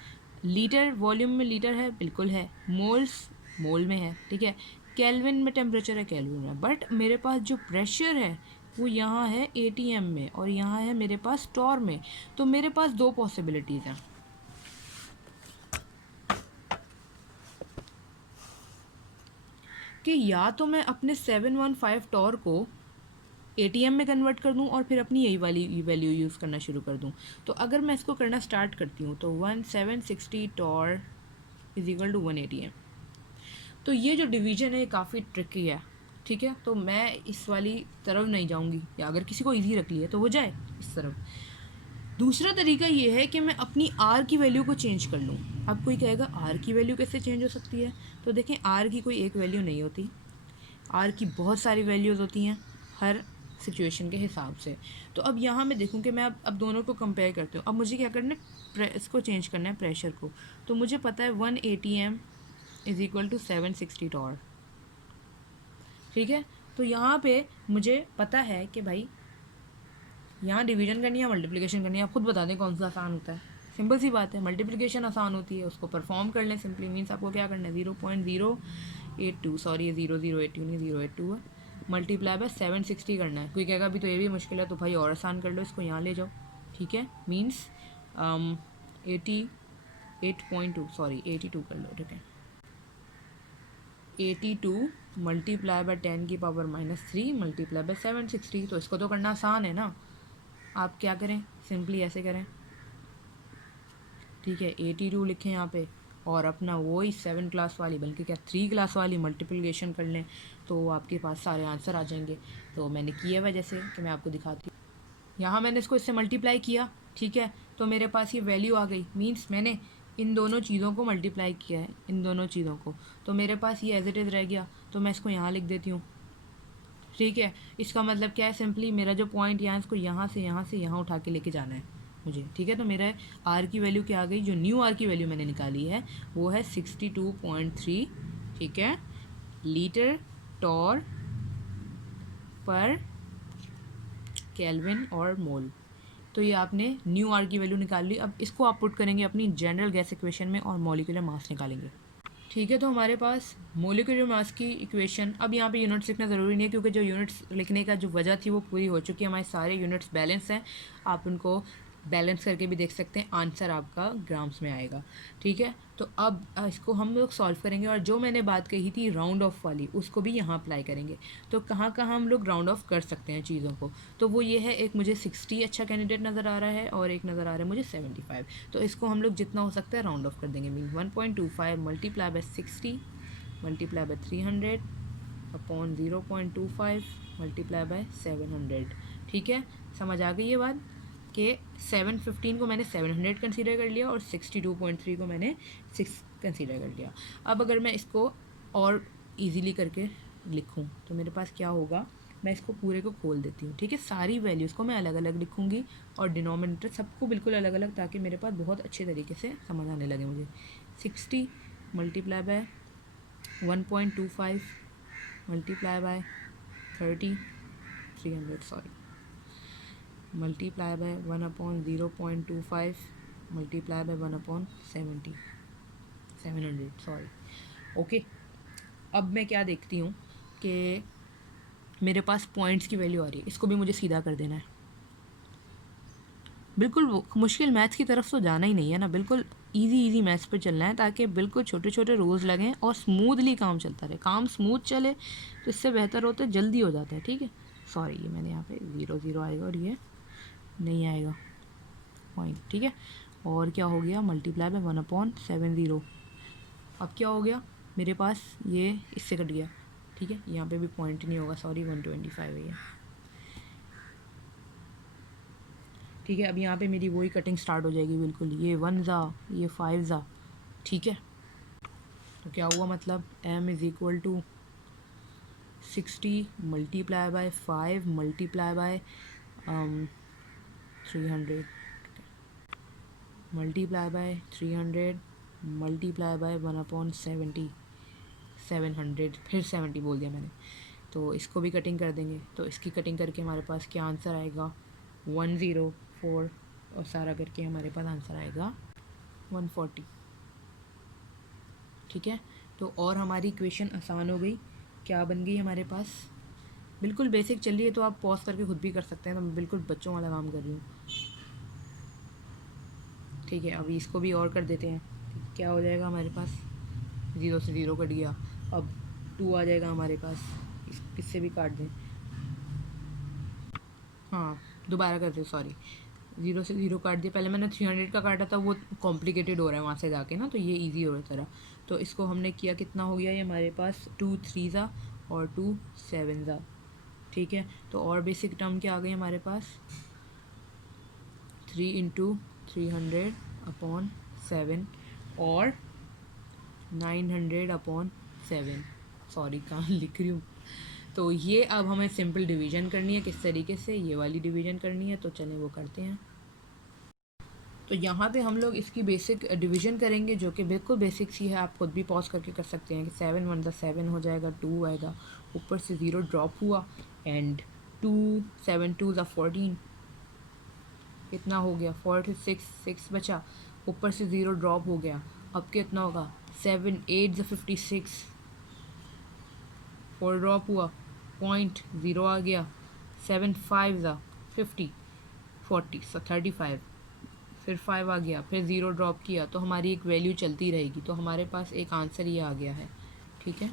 लीटर, वॉल्यूम में लीटर है, बिल्कुल है, मोल्स मोल में है, ठीक है। केल्विन में टेम्परेचर है, केल्विन में, बट मेरे पास जो प्रेशर है वो यहाँ है एटीएम में और यहाँ है मेरे पास टॉर में। तो मेरे पास दो पॉसिबिलिटीज़ हैं कि या तो मैं अपने 715 टॉर को एटीएम में कन्वर्ट कर दूं और फिर अपनी यही वाली वैल्यू यूज़ करना शुरू कर दूं। तो अगर मैं इसको करना स्टार्ट करती हूँ तो 1760 torr is equal to 1 ATM. तो ये जो डिवीजन है ये काफ़ी ट्रिकी है, ठीक है। तो मैं इस वाली तरफ नहीं जाऊंगी, या अगर किसी को इजी रख लिया तो वो जाए इस तरफ। दूसरा तरीका ये है कि मैं अपनी आर की वैल्यू को चेंज कर लूँ। अब कोई कहेगा आर की वैल्यू कैसे चेंज हो सकती है? तो देखें, आर की कोई एक वैल्यू नहीं होती, आर की बहुत सारी वैल्यूज़ होती हैं हर सिचुएशन के हिसाब से। तो अब यहाँ मैं देखूँ कि मैं अब दोनों को कंपेयर करती हूँ। अब मुझे क्या करना है, इसको चेंज करना है प्रेशर को। तो मुझे पता है 1 ATM is equal to 760 torr, ठीक है। तो यहाँ पे मुझे पता है कि भाई यहाँ डिवीजन करनी है, मल्टीप्लिकेशन करनी है। आप खुद बता दें कौन सा आसान होता है। सिंपल सी बात है, मल्टीप्लिकेशन आसान होती है, उसको परफॉर्म कर लें सिंपली। मीन्स आपको क्या करना है, 0.082, सॉरी ये 0082 नहीं 082 है, मल्टीप्लाई बाय 760 करना है। कोई कहेगा अभी तो ये भी मुश्किल है, तो भाई और आसान कर लो, इसको यहाँ ले जाओ, ठीक है। मीन्स 88.2, सॉरी 82 कर लो, ठीक है। 82 मल्टीप्लाई बाय 10⁻³ मल्टीप्लाई बाय 760। तो इसको तो करना आसान है ना। आप क्या करें, सिंपली ऐसे करें, ठीक है। 82 लिखें यहाँ पे और अपना वही 7 क्लास वाली, बल्कि क्या 3 क्लास वाली मल्टीप्लिकेशन कर लें, तो आपके पास सारे आंसर आ जाएंगे। तो मैंने किया हुआ जैसे कि मैं आपको दिखाती हूँ। यहाँ मैंने इसको इससे मल्टीप्लाई किया, ठीक है। तो मेरे पास ये वैल्यू आ गई। मीन्स मैंने इन दोनों चीज़ों को मल्टीप्लाई किया है, इन दोनों चीज़ों को। तो मेरे पास ये एज इट इज़ रह गया। तो मैं इसको यहाँ लिख देती हूँ, ठीक है। इसका मतलब क्या है, सिंपली मेरा जो पॉइंट यहाँ, इसको यहाँ से यहाँ उठा के लेके जाना है मुझे, ठीक है। तो मेरा आर की वैल्यू क्या आ गई, जो न्यू आर की वैल्यू मैंने निकाली है वो है 62.3, ठीक है, लीटर टॉर पर केल्विन और मोल। तो ये आपने न्यू आर की वैल्यू निकाल ली। अब इसको आप पुट करेंगे अपनी जनरल गैस इक्वेशन में और मॉलिक्यूलर मास निकालेंगे, ठीक है। तो हमारे पास मॉलिक्यूलर मास की इक्वेशन, अब यहाँ पे यूनिट्स लिखना ज़रूरी नहीं है क्योंकि जो यूनिट्स लिखने का जो वजह थी वो पूरी हो चुकी है। हमारे सारे यूनिट्स बैलेंस हैं, आप उनको बैलेंस करके भी देख सकते हैं, आंसर आपका ग्राम्स में आएगा, ठीक है। तो अब इसको हम लोग सॉल्व करेंगे और जो मैंने बात कही थी राउंड ऑफ वाली, उसको भी यहाँ अप्लाई करेंगे। तो कहाँ कहाँ हम लोग राउंड ऑफ कर सकते हैं चीज़ों को, तो वो ये है, एक मुझे 60 अच्छा कैंडिडेट नज़र आ रहा है और एक नज़र आ रहा है मुझे 75। तो इसको हम लोग जितना हो सकता है राउंड ऑफ कर देंगे। Mean 1.25 multiply by 60 multiply by 300 upon 0.25 multiply by 700, ठीक है। समझ आ गई ये बात कि 715 को मैंने 700 कंसीडर कर लिया और 62.3 को मैंने 6 कंसीडर कर लिया। अब अगर मैं इसको और इजीली करके लिखूं तो मेरे पास क्या होगा, मैं इसको पूरे को खोल देती हूँ, ठीक है। सारी वैल्यूज़ को मैं अलग अलग लिखूँगी और डिनोमिनेटर सबको बिल्कुल अलग अलग, ताकि मेरे पास बहुत अच्छे तरीके से समझ आने लगे मुझे। 60 multiply bye 1.25 multiply by 300 sorry multiply by 1/0.25 multiply by 1/700 sorry, okay. अब मैं क्या देखती हूँ कि मेरे पास पॉइंट्स की वैल्यू आ रही है, इसको भी मुझे सीधा कर देना है। बिल्कुल मुश्किल मैथ्स की तरफ तो जाना ही नहीं है ना, बिल्कुल इजी मैथ्स पे चलना है, ताकि बिल्कुल छोटे छोटे रूल्स लगें और स्मूथली काम चलता रहे। काम स्मूथ चले तो इससे बेहतर होता है, जल्दी हो जाता है, ठीक है। सॉरी, ये मैंने यहाँ पे 0 आएगा और ये नहीं आएगा पॉइंट, ठीक है। और क्या हो गया, मल्टीप्लाई बाय 1/70। अब क्या हो गया, मेरे पास ये इससे कट गया, ठीक है। यहाँ पे भी पॉइंट नहीं होगा, सॉरी 125 है ये, ठीक है। अब यहाँ पे मेरी वही कटिंग स्टार्ट हो जाएगी बिल्कुल, ये 1 ज़ा ये 5 ज़ा, ठीक है। तो क्या हुआ, मतलब m is equal to 60 multiply by 5 multiply by 300 multiply by 300 multiply by 1/70 700, फिर 70 बोल दिया मैंने। तो इसको भी कटिंग कर देंगे, तो इसकी कटिंग करके हमारे पास क्या आंसर आएगा, 104, और सारा करके हमारे पास आंसर आएगा 140, ठीक है। तो और हमारी इक्वेशन आसान हो गई। क्या बन गई हमारे पास, बिल्कुल बेसिक चल रही है तो आप पॉज करके खुद भी कर सकते हैं, तो मैं बिल्कुल बच्चों वाला काम कर रही हूँ। ठीक है, अभी इसको भी और कर देते हैं। क्या हो जाएगा हमारे पास, 0 से 0 कट गया, अब 2 आ जाएगा हमारे पास, किससे भी काट दें, हाँ दोबारा कर दे, सॉरी 0 से 0 काट दिया। पहले मैंने 300 का काटा था, वो कॉम्प्लिकेटेड हो रहा है वहाँ से जाके ना, तो ये इजी हो रहा था। तो इसको हमने किया, कितना हो गया ये हमारे पास, 2 3 और 2 7 ठीक है। तो और बेसिक टर्म क्या आ गई हमारे पास, 3 इंटू 300 अपॉन 7 और 900 अपॉन 7, सॉरी कहाँ लिख रही हूँ। तो ये अब हमें सिंपल डिवीजन करनी है, किस तरीके से, ये वाली डिवीजन करनी है, तो चलें वो करते हैं। तो यहाँ पे हम लोग इसकी बेसिक डिवीजन करेंगे, जो कि बिल्कुल बेसिक सी है, आप खुद भी पॉज करके कर सकते हैं कि 7 1 7 हो जाएगा, 2 आएगा, ऊपर से 0 ड्रॉप हुआ, एंड 2 7 2 14, कितना हो गया 46, 6 बचा, ऊपर से 0 ड्रॉप हो गया, अब कितना होगा 7 8 56, 4 ड्रॉप हुआ, पॉइंट 0 आ गया, 7 5 50 40 35, फिर 5 आ गया, फिर 0 ड्रॉप किया, तो हमारी एक वैल्यू चलती रहेगी। तो हमारे पास एक आंसर ये आ गया है, ठीक है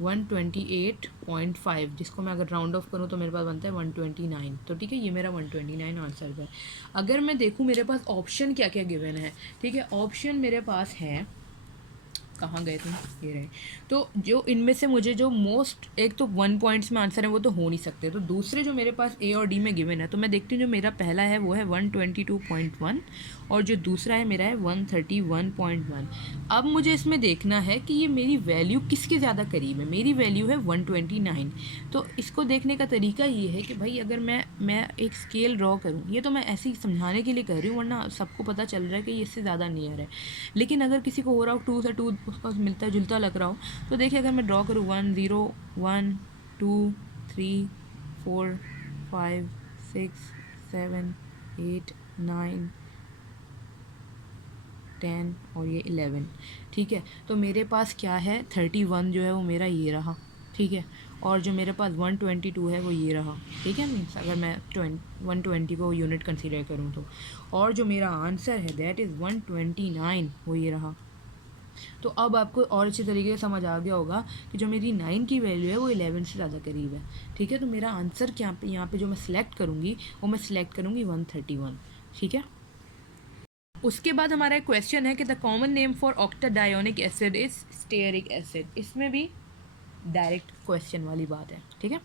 128.5, जिसको मैं अगर राउंड ऑफ करूँ तो मेरे पास बनता है 129। तो ठीक है, ये मेरा 129 आंसर है। अगर मैं देखूँ मेरे पास ऑप्शन क्या क्या गिवन है, ठीक है, ऑप्शन मेरे पास है, कहाँ गए थे, ये रहे। तो जो इनमें से मुझे जो मोस्ट, एक तो 1 पॉइंट्स में आंसर है वो तो हो नहीं सकते, तो दूसरे जो मेरे पास ए और डी में गिवन है, तो मैं देखती हूँ जो मेरा पहला है वो है 122.1 और जो दूसरा है मेरा है 131.1। अब मुझे इसमें देखना है कि ये मेरी वैल्यू किसके ज़्यादा करीब है। मेरी वैल्यू है 129। तो इसको देखने का तरीका ये है कि भाई अगर मैं एक स्केल ड्रॉ करूँ, ये तो मैं ऐसे ही समझाने के लिए कर रही हूँ, वरना सबको पता चल रहा है कि ये इससे ज़्यादा नियर है। लेकिन अगर किसी को हो रहा हो 2 से 2 उसका मिलता जुलता लग रहा हो, तो देखिए अगर मैं ड्रॉ करूँ 1 0 1 2 3 4 5 6 7 8 9 10 और ये 11, ठीक है। तो मेरे पास क्या है 31 जो है वो मेरा ये रहा, ठीक है, और जो मेरे पास 122 है वो ये रहा, ठीक है। मीन्स अगर मैं 120 को यूनिट कंसीडर करूँ तो, और जो मेरा आंसर है दैट इज़ 129, वो ये रहा। तो अब आपको और अच्छे तरीके से समझ आ गया होगा कि जो मेरी 9 की वैल्यू है वो 11 से ज़्यादा करीब है, ठीक है। तो मेरा आंसर क्या पे यहाँ पे जो मैं सिलेक्ट करूँगी वो मैं सिलेक्ट करूँगी 131, ठीक है। उसके बाद हमारा एक क्वेश्चन है कि the common name for octadionic acid is stearic acid. इसमें भी डायरेक्ट क्वेश्चन वाली बात है, ठीक है।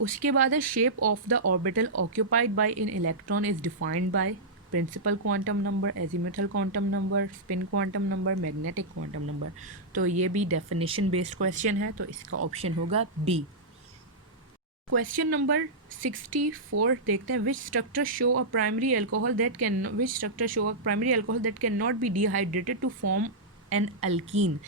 उसके बाद है shape of the orbital occupied by in electron is defined by principal quantum number, azimuthal quantum number, spin quantum number, magnetic quantum number. तो ये भी डेफिनेशन बेस्ड क्वेश्चन है, तो इसका ऑप्शन होगा बी। क्वेश्चन नंबर 64 देखते हैं, which structure show a primary alcohol that can not be dehydrated to form an alkene.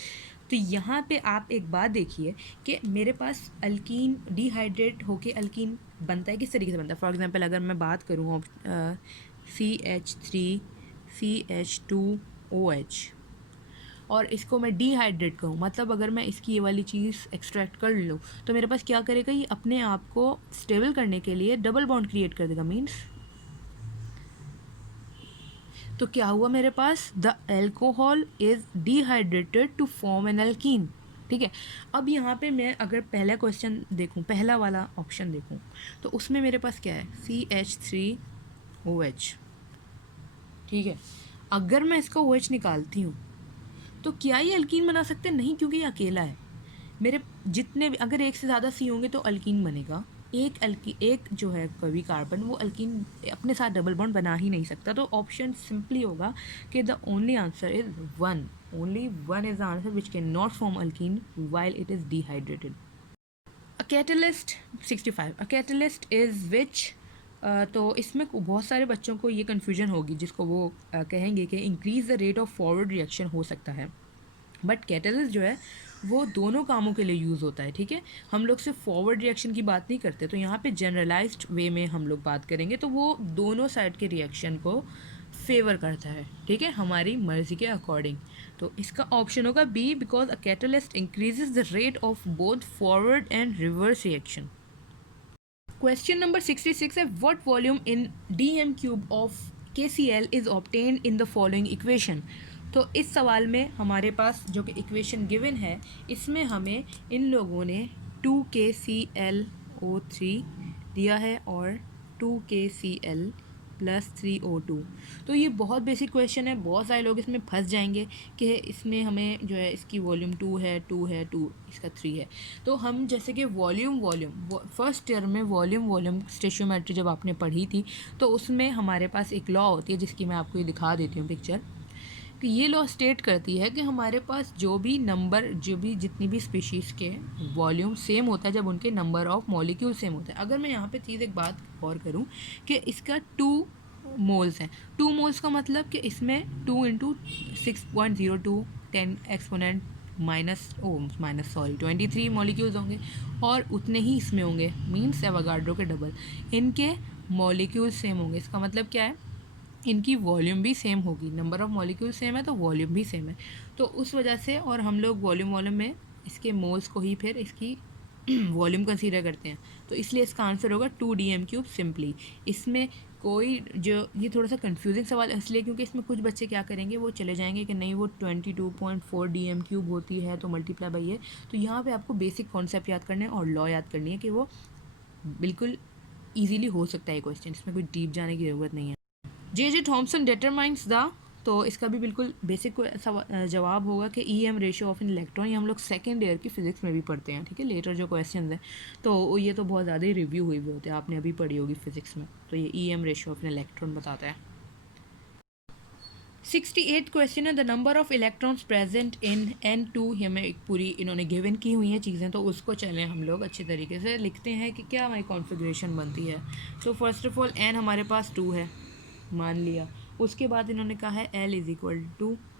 तो यहाँ पे आप एक बात देखिए कि मेरे पास अल्कीन डिहाइड्रेट होके अल्कीन बनता है, किस तरीके से बनता है। फॉर एग्जांपल अगर मैं बात करूँ CH3CH2OH और इसको मैं डिहाइड्रेट करूँ, मतलब अगर मैं इसकी ये वाली चीज़ एक्सट्रैक्ट कर लूँ, तो मेरे पास क्या करेगा, ये अपने आप को स्टेबल करने के लिए डबल बॉन्ड क्रिएट कर देगा। मीन्स तो क्या हुआ मेरे पास, the alcohol is dehydrated to form an alkene, ठीक है। अब यहाँ पे मैं अगर पहला क्वेश्चन देखूँ, पहला वाला ऑप्शन देखूँ, तो उसमें मेरे पास क्या है CH3OH, ठीक है। अगर मैं इसका OH निकालती हूँ तो क्या ये अल्कीन बना सकते हैं, नहीं, क्योंकि ये अकेला है। मेरे जितने भी, अगर एक से ज़्यादा C होंगे तो अल्कीन बनेगा, एक जो है कभी कार्बन, वो अल्कीन अपने साथ डबल बॉन्ड बना ही नहीं सकता। तो ऑप्शन सिंपली होगा कि the only answer is 1, only 1 is the answer which can not form alkyne while it is dehydrated. A catalyst 65, a catalyst is which, तो इसमें बहुत सारे बच्चों को ये कन्फ्यूजन होगी, जिसको वो कहेंगे कि increase the rate of forward reaction हो सकता है, बट कैटलिस्ट जो है वो दोनों कामों के लिए यूज़ होता है, ठीक है। हम लोग सिर्फ फॉरवर्ड रिएक्शन की बात नहीं करते, तो यहाँ पे जनरलाइज्ड वे में हम लोग बात करेंगे, तो वो दोनों साइड के रिएक्शन को फेवर करता है, ठीक है, हमारी मर्जी के अकॉर्डिंग। तो इसका ऑप्शन होगा B, because a catalyst increases the rate of both forward and reverse reaction. Question number 66 है, what volume in dm cube of KCl is obtained in the following equation. तो इस सवाल में हमारे पास जो कि इक्वेशन गिवन है, इसमें हमें इन लोगों ने 2KClO3 दिया है और 2KCl प्लस 3O2। तो ये बहुत बेसिक क्वेश्चन है, बहुत सारे लोग इसमें फंस जाएंगे कि इसमें हमें जो है इसकी वॉल्यूम 2 है, 2 इसका 3 है। तो हम जैसे कि वॉल्यूम फर्स्ट ईयर में वॉल्यूम स्टेशियोमेट्री जब आपने पढ़ी थी, तो उसमें हमारे पास एक लॉ होती है जिसकी मैं आपको ये दिखा देती हूँ पिक्चर, कि ये लॉ स्टेट करती है कि हमारे पास जो भी जितनी भी स्पीशीज़ के वॉल्यूम सेम होता है जब उनके नंबर ऑफ मॉलिक्यूल सेम होता है। अगर मैं यहाँ पे चीज़ एक बात और करूँ कि इसका 2 मोल्स हैं, 2 मोल्स का मतलब कि इसमें 2 इंटू 6.02 10 एक्सपोनेंट माइनस 23 मॉलिक्यूल्स होंगे और उतने ही इसमें होंगे, मीन्स एवोगाड्रो के डबल इनके मॉलिक्यूल सेम होंगे। इसका मतलब क्या है, इनकी वॉल्यूम भी सेम होगी, नंबर ऑफ़ मॉलिक्यूल सेम है तो वॉल्यूम भी सेम है। तो उस वजह से, और हम लोग वॉल्यूम में इसके मोल्स को ही फिर इसकी वॉल्यूम कंसीडर करते हैं, तो इसलिए इसका आंसर होगा 2 DM³ सिंपली। इसमें कोई जो ये थोड़ा सा कंफ्यूजिंग सवाल है इसलिए क्योंकि इसमें कुछ बच्चे क्या करेंगे, वो चले जाएंगे कि नहीं वो 22.4 DM³ होती है तो मल्टीप्लाई बाई है। तो यहाँ पे आपको बेसिक कॉन्सेप्ट याद करने और लॉ याद करनी है कि वो बिल्कुल ईजीली हो सकता है क्वेश्चन, इसमें कोई डीप जाने की ज़रूरत नहीं है। जे थॉम्सन डिटरमाइंस द, तो इसका भी बिल्कुल बेसिक जवाब होगा कि EM ratio of an electron. ये हम लोग सेकेंड ईयर की फिजिक्स में भी पढ़ते हैं, ठीक है, लेटर जो क्वेश्चन है तो ये तो बहुत ज़्यादा ही रिव्यू हुए भी होते हैं, आपने अभी पढ़ी होगी फिजिक्स में। तो ये EM ratio of an electron बताता है। 68 क्वेश्चन है, the number of electrons present in N2। हमें एक पूरी इन्होंने गिवन की हुई हैं चीज़ें, तो उसको चलें हम लोग अच्छे तरीके से लिखते हैं कि क्या हमारी कॉन्फ़िगरेशन बनती है। तो फर्स्ट ऑफ ऑल N हमारे पास 2 है, मान लिया। उसके बाद इन्होंने कहा है L =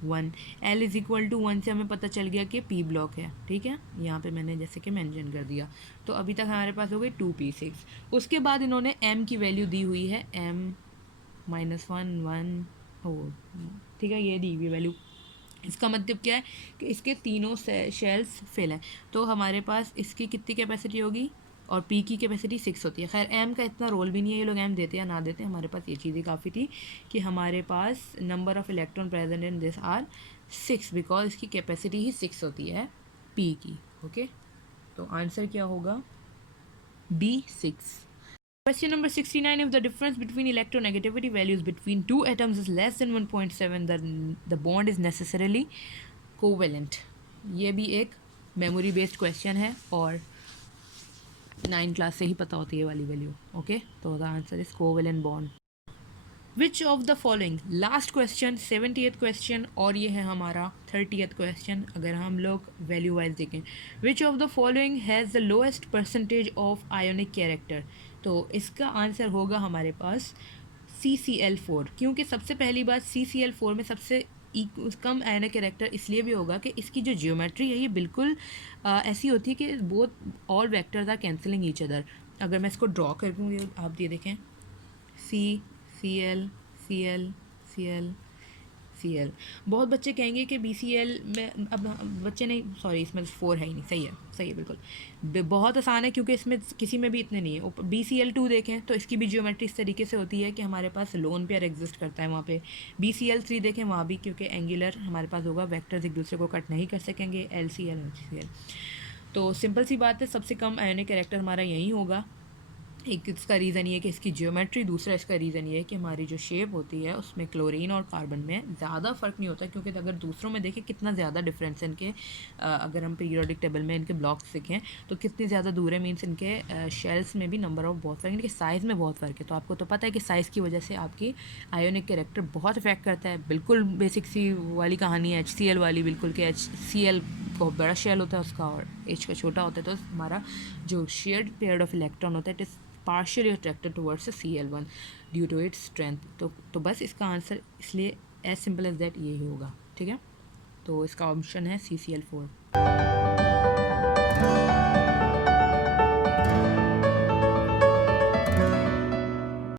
1। L = 1 से हमें पता चल गया कि P ब्लॉक है, ठीक है, यहाँ पे मैंने जैसे कि मेंशन कर दिया। तो अभी तक हमारे पास हो गई 2P6। उसके बाद इन्होंने M की वैल्यू दी हुई है, M-1 हो, ठीक है, ये दी हुई वैल्यू। इसका मतलब क्या है कि इसके तीनों शेल्स फिल हैं, तो हमारे पास इसकी कितनी कैपेसिटी होगी, और पी की कैपेसिटी 6 होती है। खैर एम का इतना रोल भी नहीं है, ये लोग एम देते या ना देते, हमारे पास ये चीज़ें काफ़ी थी कि हमारे पास number of electron present in this are 6, because इसकी कैपेसिटी ही 6 होती है पी की। ओके, तो आंसर क्या होगा, B6। Question number 69, if the difference between electronegativity values between two atoms is less than 1.7, then the bond is necessarily covalent। ये भी एक मेमोरी बेस्ड क्वेश्चन है और 9 क्लास से ही पता होती है वाली वैल्यू। ओके, तो the answer is covalent bond. Which of the following, last question 70th question और ये है हमारा 30th क्वेश्चन। अगर हम लोग वैल्यू वाइज देखें, विच of the following has the lowest percentage of ionic character. तो इसका आंसर होगा हमारे पास CCl4, क्योंकि सबसे पहली बात CCl4 में सबसे कम आयोनिक कैरेक्टर इसलिए भी होगा कि इसकी जो जियोमेट्री है ये बिल्कुल ऐसी होती है कि both all vectors are cancelling each other. अगर मैं इसको ड्रॉ कर दूँ, आप ये देखें CL CL CL CL। बहुत बच्चे कहेंगे कि BCl में, अब बच्चे नहीं, सॉरी, इसमें 4 है ही नहीं, सही है बिल्कुल, बहुत आसान है क्योंकि इसमें किसी में भी इतने नहीं है। BCl2 देखें तो इसकी भी जियोमेट्री इस तरीके से होती है कि हमारे पास लोन पेयर एग्जिस्ट करता है वहाँ पे। BCl3 देखें, वहाँ भी क्योंकि एंगुलर हमारे पास होगा, वेक्टर्स एक दूसरे को कट नहीं कर सकेंगे, LCl HCl। तो सिंपल सी बात है, सबसे कम आयोनिक कैरेक्टर हमारा यही होगा। एक इसका रीज़न ये है कि इसकी ज्योमेट्री, दूसरा इसका रीज़न ये है कि हमारी जो शेप होती है उसमें क्लोरीन और कार्बन में ज़्यादा फ़र्क नहीं होता, क्योंकि अगर दूसरों में देखें कितना ज़्यादा डिफरेंस है इनके, अगर हम पीरियोडिक टेबल में इनके ब्लॉक्स देखें तो कितनी ज़्यादा दूर है, मीन्स इनके शेल्स में भी नंबर ऑफ बहुत फ़र्क, इनके साइज़ में बहुत फ़र्क है। तो आपको तो पता है कि साइज़ की वजह से आपकी आयोनिक कैरेक्टर बहुत इफेक्ट करता है। बिल्कुल बेसिक सी वाली कहानी है HCl वाली, बिल्कुल कि HCl बहुत बड़ा शेल होता है उसका और H का छोटा होता है, तो हमारा जो शेयर्ड पेयर ऑफ इलेक्ट्रॉन होता है it is partially attracted towards the Cl1 due to its strength। तो बस इसका आंसर इसलिए as simple as that यही होगा, ठीक है। तो इसका ऑप्शन है CCl4।